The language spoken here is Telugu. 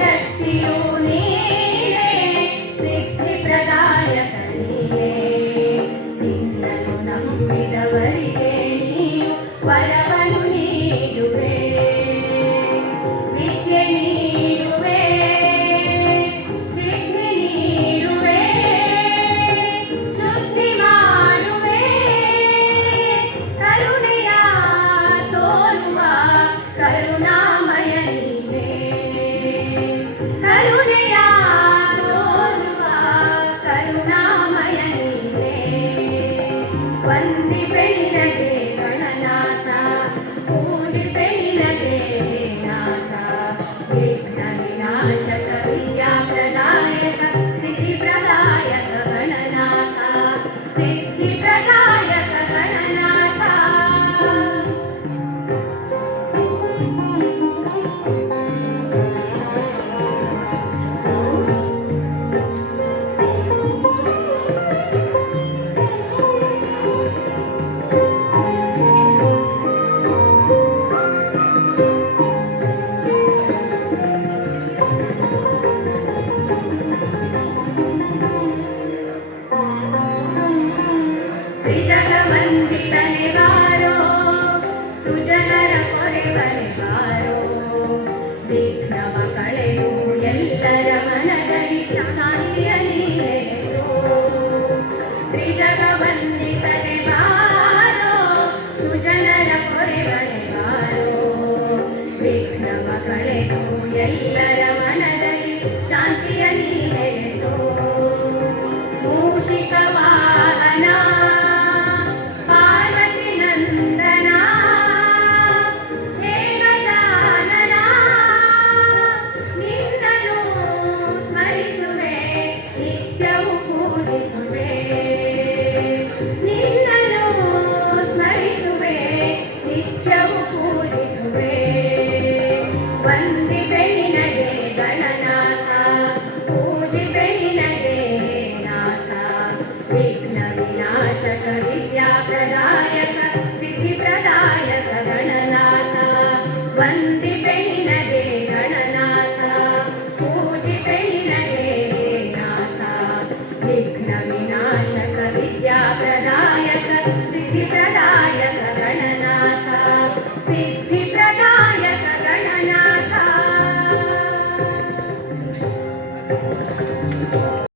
ശക്തിയോ നീ పూజిపైన నాథ విఘ్న వినాశకవియాక Thank.